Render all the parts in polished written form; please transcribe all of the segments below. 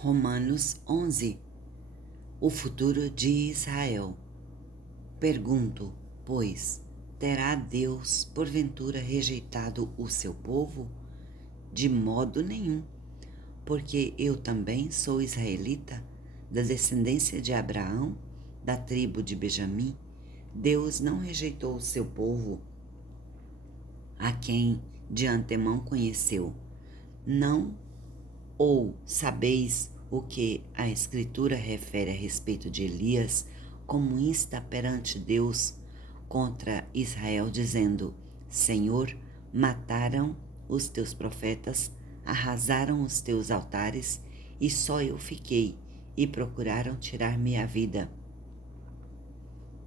Romanos 11. O futuro de Israel. Pergunto, pois, terá Deus porventura rejeitado o seu povo? De modo nenhum, porque eu também sou israelita, da descendência de Abraão, da tribo de Benjamim. Deus não rejeitou o seu povo, a quem de antemão conheceu. Não ou sabeis o que a Escritura refere a respeito de Elias, como insta perante Deus contra Israel, dizendo: Senhor, mataram os teus profetas, arrasaram os teus altares, e só eu fiquei, e procuraram tirar-me a vida.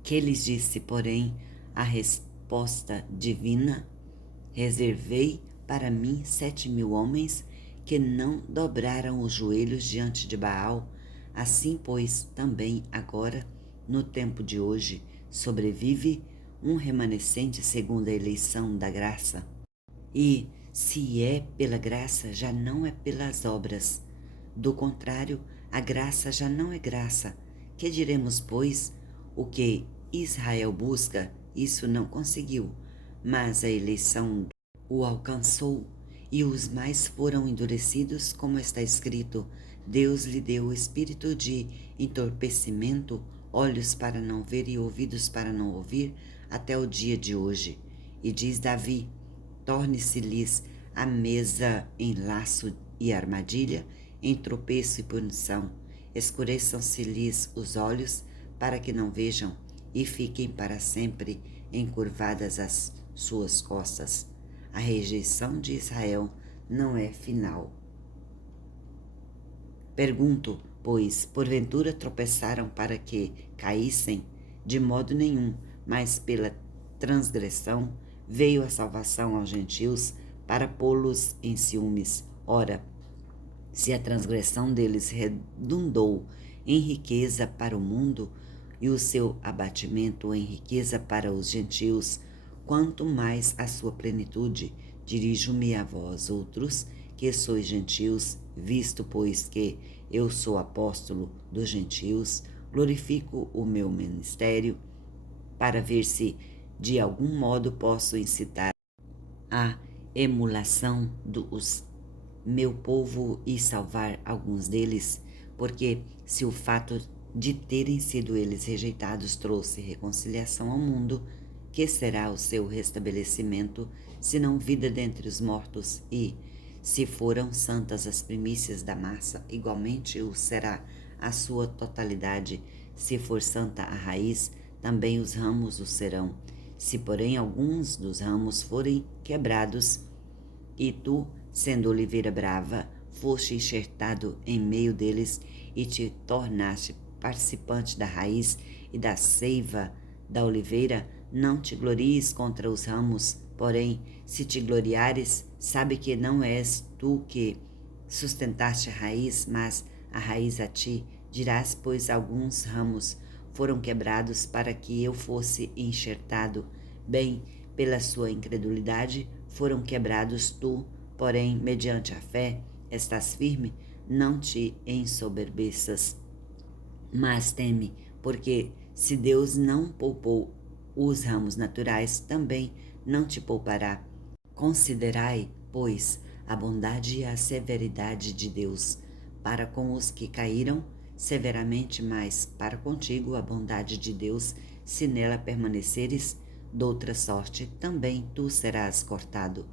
Que lhes disse, porém, a resposta divina: Reservei para mim 7.000 homens que não dobraram os joelhos diante de Baal. Assim, pois, também agora, no tempo de hoje, sobrevive um remanescente segundo a eleição da graça. E, se é pela graça, já não é pelas obras. Do contrário, a graça já não é graça. Que diremos, pois? O que Israel busca, isso não conseguiu, mas a eleição o alcançou, e os mais foram endurecidos, como está escrito: Deus lhe deu o espírito de entorpecimento, olhos para não ver e ouvidos para não ouvir, até o dia de hoje. E diz Davi: torne-se-lhes a mesa em laço e armadilha, em tropeço e punição. Escureçam-se-lhes os olhos, para que não vejam, e fiquem para sempre encurvadas as suas costas. A rejeição de Israel não é final. Pergunto, pois, porventura tropeçaram para que caíssem? De modo nenhum, mas pela transgressão veio a salvação aos gentios, para pô-los em ciúmes. Ora, se a transgressão deles redundou em riqueza para o mundo, e o seu abatimento em riqueza para os gentios, quanto mais a sua plenitude. Dirijo-me a vós outros, que sois gentios, visto, pois, que eu sou apóstolo dos gentios, glorifico o meu ministério, para ver se de algum modo posso incitar a emulação dos meu povo e salvar alguns deles, porque se o fato de terem sido eles rejeitados trouxe reconciliação ao mundo, que será o seu restabelecimento, senão vida dentre os mortos? E, se foram santas as primícias da massa, igualmente o será a sua totalidade. Se for santa a raiz, também os ramos o serão. Se, porém, alguns dos ramos forem quebrados, e tu, sendo oliveira brava, foste enxertado em meio deles, e te tornaste participante da raiz e da seiva da oliveira, não te glories contra os ramos. Porém, se te gloriares, sabe que não és tu que sustentaste a raiz, mas a raiz a ti. Dirás, pois, alguns ramos foram quebrados para que eu fosse enxertado. Bem, pela sua incredulidade foram quebrados. Tu, porém, mediante a fé, estás firme. Não te ensoberbeças, mas teme, porque se Deus não poupou os ramos naturais, também não te poupará. Considerai, pois, a bondade e a severidade de Deus para com os que caíram severamente, mas para contigo a bondade de Deus, se nela permaneceres. Doutra sorte, também tu serás cortado.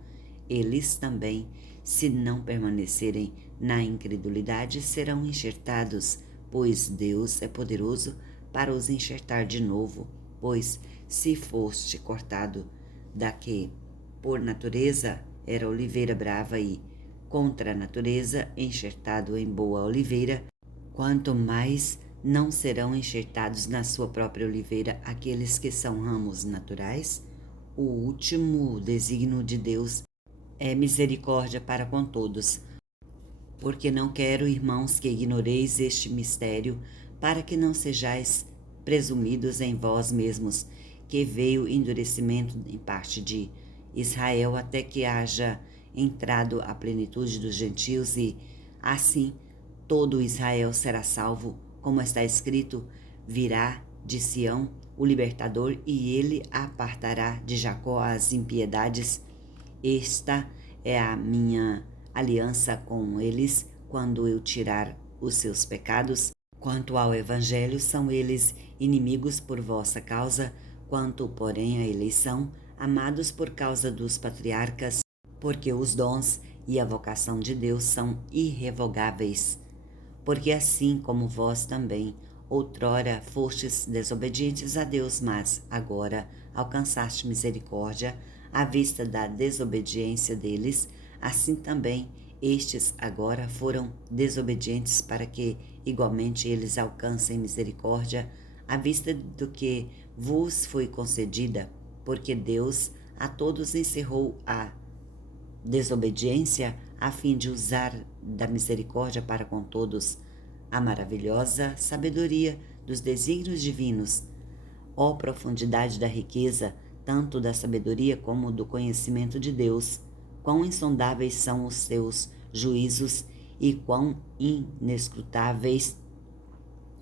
Eles também, se não permanecerem na incredulidade, serão enxertados, pois Deus é poderoso para os enxertar de novo. Pois, se foste cortado da que, por natureza, era oliveira brava, e, contra a natureza, enxertado em boa oliveira, quanto mais não serão enxertados na sua própria oliveira aqueles que são ramos naturais? O último desígnio de Deus é misericórdia para com todos, porque não quero, irmãos, que ignoreis este mistério, para que não sejais presumidos em vós mesmos, que veio endurecimento em parte de Israel, até que haja entrado a plenitude dos gentios, e assim todo Israel será salvo, como está escrito: virá de Sião o libertador, e ele apartará de Jacó as impiedades. Esta é a minha aliança com eles quando eu tirar os seus pecados. Quanto ao evangelho, são eles inimigos por vossa causa, quanto, porém, à eleição, amados por causa dos patriarcas, porque os dons e a vocação de Deus são irrevogáveis. Porque assim como vós também, outrora fostes desobedientes a Deus, mas agora alcançaste misericórdia à vista da desobediência deles, assim também estes agora foram desobedientes, para que igualmente eles alcancem misericórdia à vista do que vos foi concedida, porque Deus a todos encerrou a desobediência a fim de usar da misericórdia para com todos. A maravilhosa sabedoria dos desígnios divinos. Ó profundidade da riqueza, tanto da sabedoria como do conhecimento de Deus! Quão insondáveis são os seus juízos e quão inescrutáveis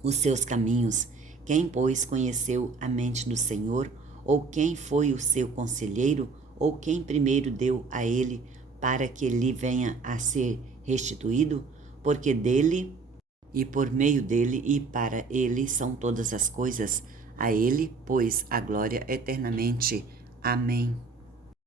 os seus caminhos! Quem, pois, conheceu a mente do Senhor? Ou quem foi o seu conselheiro? Ou quem primeiro deu a ele para que lhe venha a ser restituído? Porque dele e por meio dele e para ele são todas as coisas. A ele, pois, a glória eternamente. Amém.